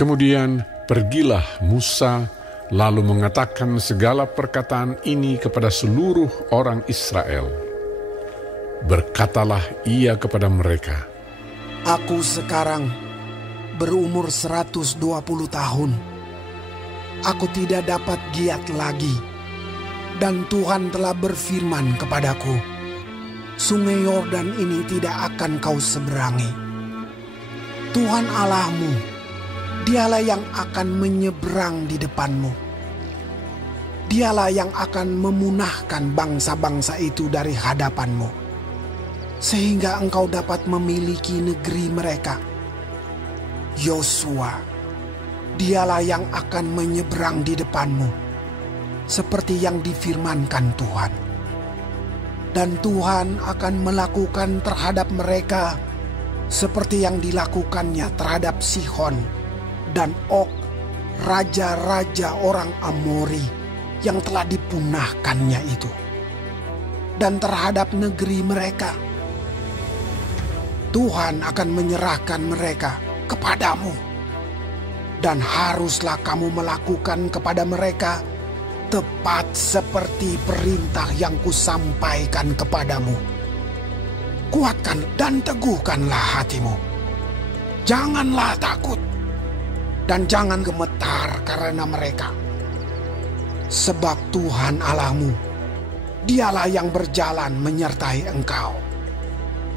Kemudian pergilah Musa, lalu mengatakan segala perkataan ini kepada seluruh orang Israel. Berkatalah ia kepada mereka, Aku sekarang berumur 120 tahun. Aku tidak dapat giat lagi. Dan Tuhan telah berfirman kepadaku, Sungai Yordan ini tidak akan kau seberangi. Tuhan Allahmu, Dialah yang akan menyeberang di depanmu. Dialah yang akan memunahkan bangsa-bangsa itu dari hadapanmu, sehingga engkau dapat memiliki negeri mereka. Yosua, Dialah yang akan menyeberang di depanmu, seperti yang difirmankan Tuhan. Dan Tuhan akan melakukan terhadap mereka seperti yang dilakukannya terhadap Sihon dan Og, raja-raja orang Amori yang telah dipunahkannya itu, dan terhadap negeri mereka. Tuhan akan menyerahkan mereka kepadamu, dan haruslah kamu melakukan kepada mereka tepat seperti perintah yang kusampaikan kepadamu. Kuatkan dan teguhkanlah hatimu. Janganlah takut dan jangan gemetar karena mereka. Sebab Tuhan Allahmu, Dialah yang berjalan menyertai engkau.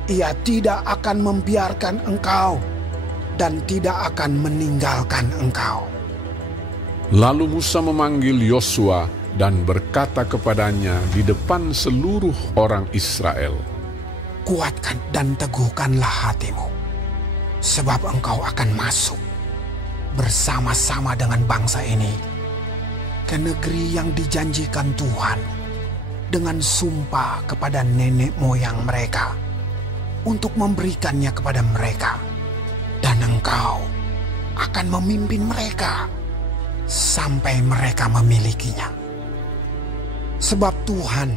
Ia tidak akan membiarkan engkau dan tidak akan meninggalkan engkau. Lalu Musa memanggil Yosua dan berkata kepadanya di depan seluruh orang Israel, Kuatkan dan teguhkanlah hatimu, sebab engkau akan masuk bersama-sama dengan bangsa ini ke negeri yang dijanjikan Tuhan dengan sumpah kepada nenek moyang mereka untuk memberikannya kepada mereka. Dan engkau akan memimpin mereka sampai mereka memilikinya. Sebab Tuhan,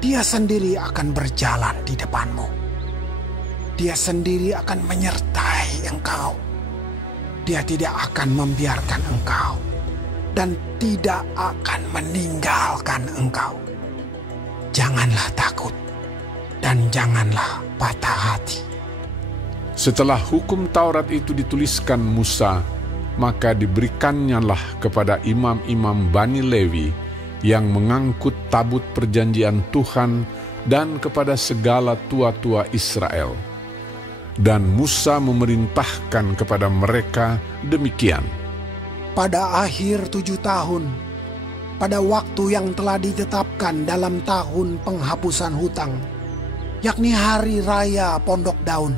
Dia sendiri akan berjalan di depanmu. Dia sendiri akan menyertai engkau. Dia tidak akan membiarkan engkau dan tidak akan meninggalkan engkau. Janganlah takut dan janganlah patah hati. Setelah hukum Taurat itu dituliskan Musa, maka diberikannya kepada imam-imam Bani Lewi yang mengangkut tabut perjanjian Tuhan dan kepada segala tua-tua Israel. Dan Musa memerintahkan kepada mereka demikian. Pada akhir 7 tahun, pada waktu yang telah ditetapkan dalam tahun penghapusan hutang, yakni hari raya Pondok Daun,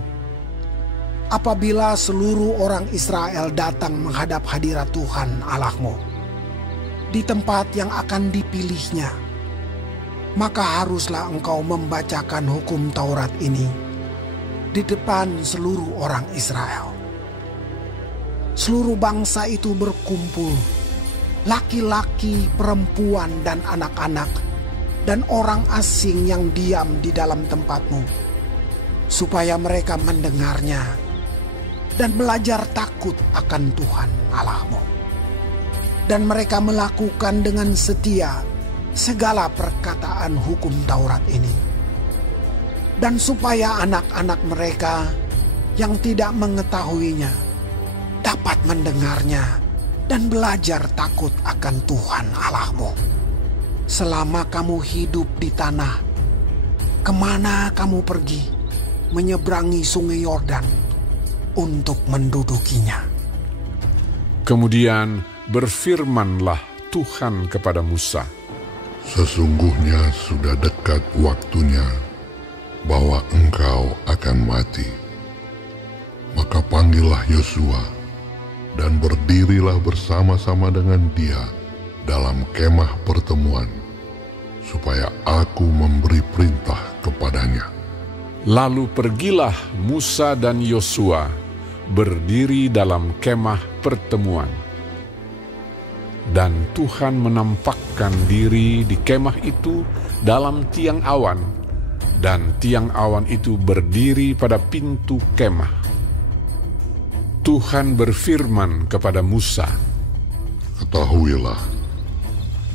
apabila seluruh orang Israel datang menghadap hadirat Tuhan Allahmu di tempat yang akan dipilihnya, maka haruslah engkau membacakan hukum Taurat ini di depan seluruh orang Israel. Seluruh bangsa itu berkumpul, laki-laki, perempuan, dan anak-anak, dan orang asing yang diam di dalam tempatmu, supaya mereka mendengarnya dan belajar takut akan Tuhan Allahmu. Dan mereka melakukan dengan setia segala perkataan hukum Taurat ini. Dan supaya anak-anak mereka yang tidak mengetahuinya dapat mendengarnya dan belajar takut akan Tuhan Allahmu. Selama kamu hidup di tanah, kemana kamu pergi, menyeberangi sungai Yordan untuk mendudukinya. Kemudian berfirmanlah Tuhan kepada Musa, Sesungguhnya sudah dekat waktunya bahwa engkau akan mati. Maka panggillah Yosua dan berdirilah bersama-sama dengan dia dalam kemah pertemuan, supaya aku memberi perintah kepadanya. Lalu pergilah Musa dan Yosua berdiri dalam kemah pertemuan. Dan Tuhan menampakkan diri di kemah itu dalam tiang awan, dan tiang awan itu berdiri pada pintu kemah. Tuhan berfirman kepada Musa, Ketahuilah,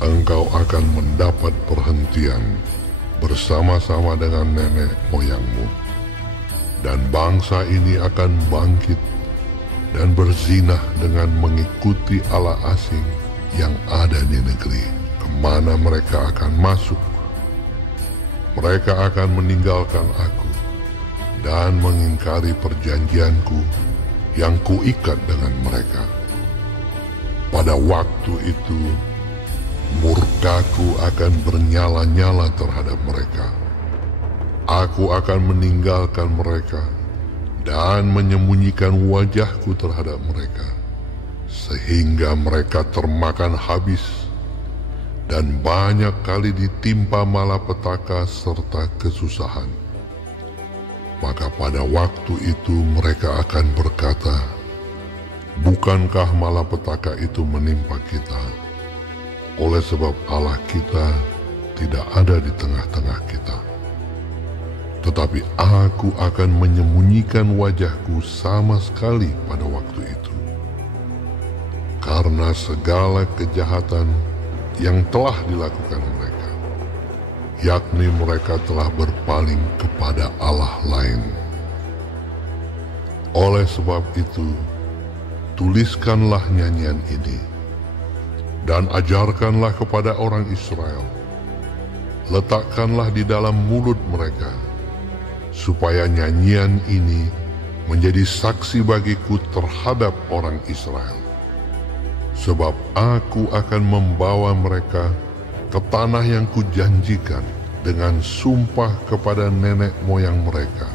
engkau akan mendapat perhentian bersama-sama dengan nenek moyangmu, dan bangsa ini akan bangkit dan berzinah dengan mengikuti allah asing yang ada di negeri kemana mereka akan masuk. Mereka akan meninggalkan aku dan mengingkari perjanjianku yang kuikat dengan mereka. Pada waktu itu, murkaku akan bernyala-nyala terhadap mereka. Aku akan meninggalkan mereka dan menyembunyikan wajahku terhadap mereka, sehingga mereka termakan habis dan banyak kali ditimpa malapetaka serta kesusahan. Maka pada waktu itu mereka akan berkata, bukankah malapetaka itu menimpa kita? Oleh sebab Allah kita tidak ada di tengah-tengah kita. Tetapi aku akan menyembunyikan wajahku sama sekali pada waktu itu, karena segala kejahatan yang telah dilakukan mereka, yakni mereka telah berpaling kepada Allah lain. Oleh sebab itu, tuliskanlah nyanyian ini dan ajarkanlah kepada orang Israel. Letakkanlah di dalam mulut mereka, supaya nyanyian ini menjadi saksi bagiku terhadap orang Israel. Sebab aku akan membawa mereka ke tanah yang kujanjikan dengan sumpah kepada nenek moyang mereka,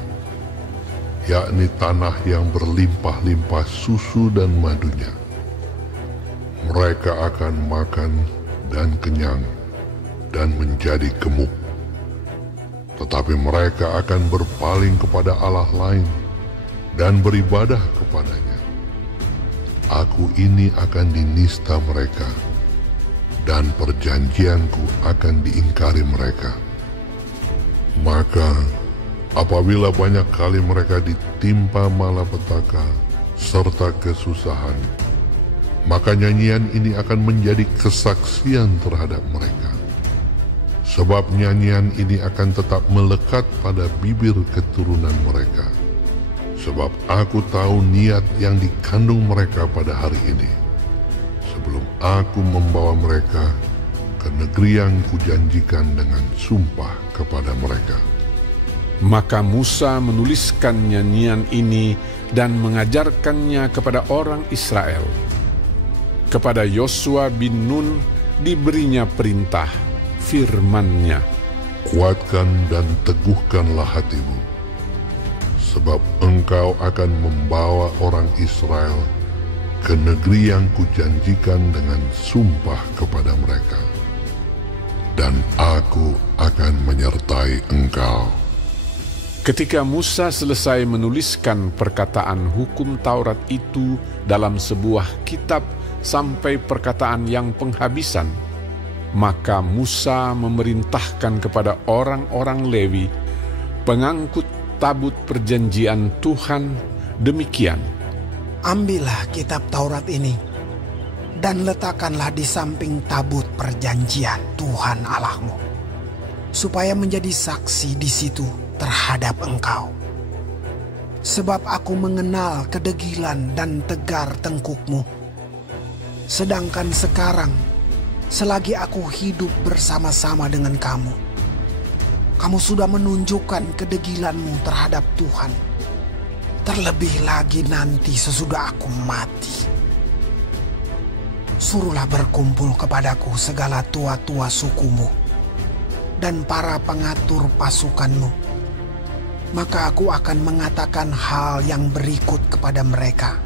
yakni tanah yang berlimpah-limpah susu dan madunya. Mereka akan makan dan kenyang dan menjadi gemuk. Tetapi mereka akan berpaling kepada Allah lain dan beribadah kepadanya. Aku ini akan dinista mereka, dan perjanjianku akan diingkari mereka. Maka apabila banyak kali mereka ditimpa malapetaka serta kesusahan, maka nyanyian ini akan menjadi kesaksian terhadap mereka. Sebab nyanyian ini akan tetap melekat pada bibir keturunan mereka. Sebab aku tahu niat yang dikandung mereka pada hari ini, sebelum aku membawa mereka ke negeri yang kujanjikan dengan sumpah kepada mereka. Maka Musa menuliskan nyanyian ini dan mengajarkannya kepada orang Israel. Kepada Yosua bin Nun diberinya perintah, firman-Nya, Kuatkan dan teguhkanlah hatimu, sebab engkau akan membawa orang Israel ke negeri yang kujanjikan dengan sumpah kepada mereka, dan aku akan menyertai engkau. Ketika Musa selesai menuliskan perkataan hukum Taurat itu dalam sebuah kitab sampai perkataan yang penghabisan, maka Musa memerintahkan kepada orang-orang Lewi, pengangkut tabut perjanjian Tuhan, demikian. Ambillah kitab Taurat ini dan letakkanlah di samping tabut perjanjian Tuhan Allahmu, supaya menjadi saksi di situ terhadap engkau. Sebab aku mengenal kedegilan dan tegar tengkukmu. Sedangkan sekarang, selagi aku hidup bersama-sama dengan kamu, kamu sudah menunjukkan kedegilanmu terhadap Tuhan. Terlebih lagi nanti sesudah aku mati. Suruhlah berkumpul kepadaku segala tua-tua sukumu dan para pengatur pasukanmu. Maka aku akan mengatakan hal yang berikut kepada mereka,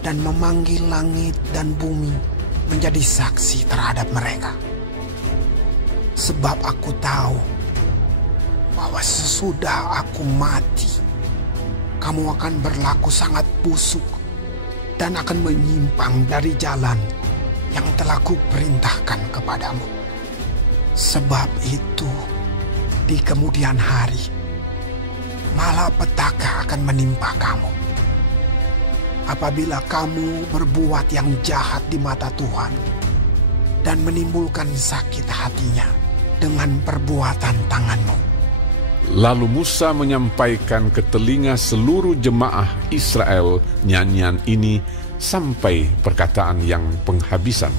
dan memanggil langit dan bumi menjadi saksi terhadap mereka. Sebab aku tahu bahwa sesudah aku mati, kamu akan berlaku sangat busuk dan akan menyimpang dari jalan yang telah kuperintahkan kepadamu. Sebab itu, di kemudian hari, malapetaka akan menimpa kamu. apabila kamu berbuat yang jahat di mata Tuhan dan menimbulkan sakit hatinya dengan perbuatan tanganmu. Lalu Musa menyampaikan ke telinga seluruh jemaah Israel nyanyian ini sampai perkataan yang penghabisan.